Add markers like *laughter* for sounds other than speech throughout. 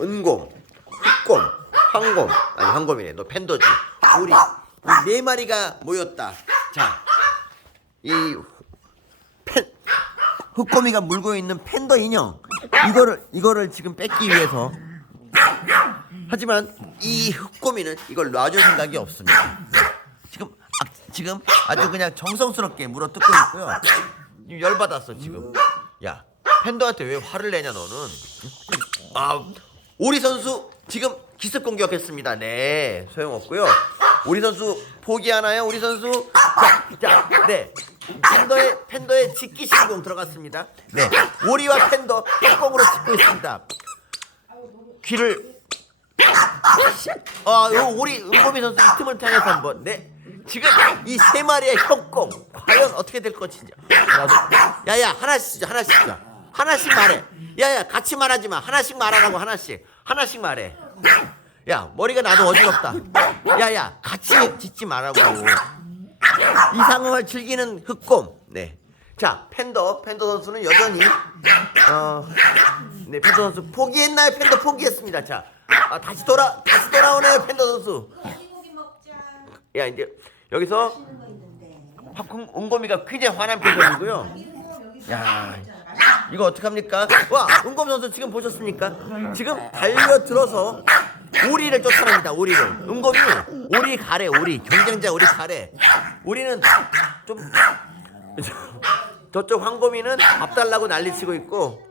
은곰, 흑곰, 황곰, 아니 황곰이네. 너 팬더지. 우리 이 네 마리가 모였다. 자, 이 팬, 흑곰이가 물고 있는 팬더 인형 이거를 이거를 지금 뺏기 위해서 하지만 이 흑곰이는 이걸 놔줄 생각이 없습니다. 지금 아, 지금 아주 그냥 정성스럽게 물어 뜯고 있고요. 지금 열 받았어 지금. 야 팬더한테 왜 화를 내냐 너는? 아 오리 선수 지금 기습 공격했습니다. 네 소용없고요. 오리 선수 포기하나요? 오리 선수 자, 자, 네 팬더의 팬더의 직기 신공 들어갔습니다. 네 오리와 팬더 똥공으로 짓고 있습니다. 귀를 아, 요 우리 은범이 선수 이 틈을 타서 한번 네 지금 이 세 마리의 협공 과연 어떻게 될 것인지 야야 하나씩 하나씩 주자. 하나씩 말해. 야야 같이 말하지 마. 하나씩 말하라고 하나씩. 하나씩 말해. 야 머리가 나도 어지럽다. 야야 같이 짓지 말라고. 이 상황을 즐기는 흑곰. 네 자 팬더 팬더 선수는 여전히 어네 팬더 선수 포기했나요? 팬더 포기했습니다. 자 아, 다시 돌아 다시 돌아오네요 팬더 선수. 돼지고기 먹자. 야 이제 여기서 맛있는 거 있는데. 팝콘 은곰이가 굉장히 화난 표정이고요. 이거 여기 야 이거 어떡합니까? 와 은곰 선수 지금 보셨습니까? 지금 달려들어서 오리를 쫓아냅니다. 오리를 은곰이 오리 가래 오리 경쟁자 오리 가래 오리는 좀 *laughs* 저쪽 황곰이는 밥 달라고 난리치고 있고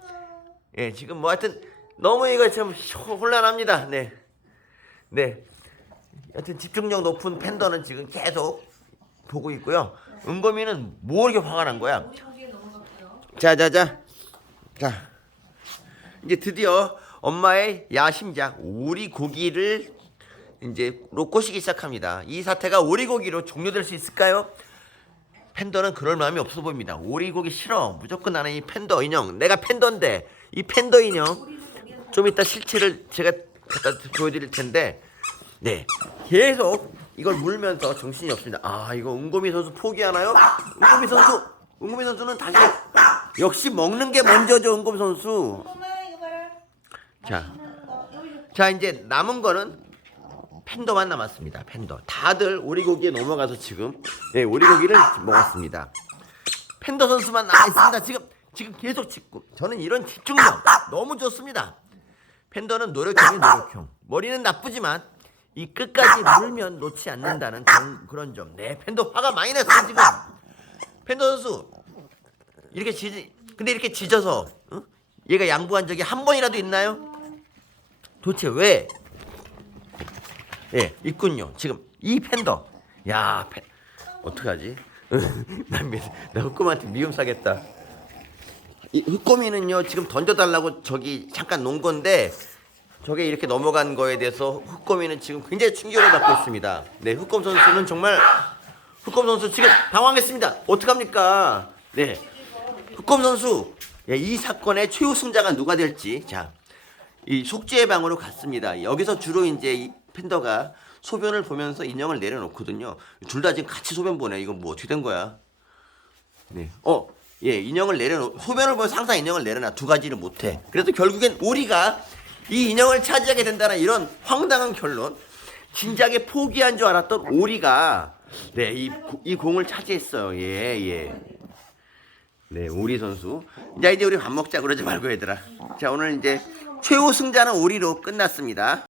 예 지금 뭐 하여튼 너무 이거 참 혼란합니다. 네 네. 하여튼 집중력 높은 팬더는 지금 계속 보고 있고요. 은범이는 뭐 이렇게 화가 난 거야? 자자자 자 이제 드디어 엄마의 야심작 오리 고기를 이제 로 꼬시기 시작합니다. 이 사태가 오리 고기로 종료될 수 있을까요? 팬더는 그럴 마음이 없어 보입니다. 오리 고기 싫어. 무조건 나는 이 팬더 인형. 내가 팬더인데 이 팬더 인형 좀 이따 실체를 제가 갖다 보여드릴 텐데 네 계속 이걸 물면서 정신이 없습니다. 아 이거 은고미 선수 포기하나요? 은고미 선수 은고미 선수는 다시 역시 먹는 게 먼저죠 은고미 선수. 엄마 이거 봐라. 자, 맛있는 거. 여기 좀자 이제 남은 거는 팬더만 남았습니다. 팬더. 다들 오리고기에 넘어가서 지금 네, 오리고기를 먹었습니다. 팬더 선수만 남아 있습니다. 지금 지금 계속 찍고 저는 이런 집중력 너무 좋습니다. 팬더는 노력형이 노력형. 머리는 나쁘지만 이 끝까지 물면 놓지 않는다는 그런, 그런 점. 네, 팬더 화가 많이 났어요 지금. 팬더 선수 이렇게 지 근데 이렇게 지져서 어? 얘가 양보한 적이 한 번이라도 있나요? 도대체 왜? 예, 있군요. 지금 이 팬더. 야, 팬. 어떡하지? *laughs* 난, 미, 나 흑곰한테 미움 사겠다. 이 흑곰이는요, 지금 던져달라고 저기 잠깐 놓은 건데, 저게 이렇게 넘어간 거에 대해서 흑곰이는 지금 굉장히 충격을 받고 있습니다. 네, 흑곰 선수는 정말, 흑곰 선수 지금 당황했습니다. 어떡합니까? 네. 흑곰 선수, 예, 이 사건의 최우승자가 누가 될지, 자, 이 속죄의 방으로 갔습니다. 여기서 주로 이제 이 팬더가 소변을 보면서 인형을 내려놓거든요. 둘 다 지금 같이 소변 보네. 이건 뭐 어떻게 된 거야? 네. 어, 예, 인형을 내려놓, 소변을 보면서 항상 인형을 내려놔. 두 가지를 못해. 그래서 결국엔 우리가 이 인형을 차지하게 된다는 이런 황당한 결론. 진작에 포기한 줄 알았던 오리가 네, 이, 고- 이 공을 차지했어요. 예, 예. 네, 오리 선수. 자, 이제 우리 밥 먹자 그러지 말고 얘들아. 자, 오늘 이제 최우 승자는 오리로 끝났습니다.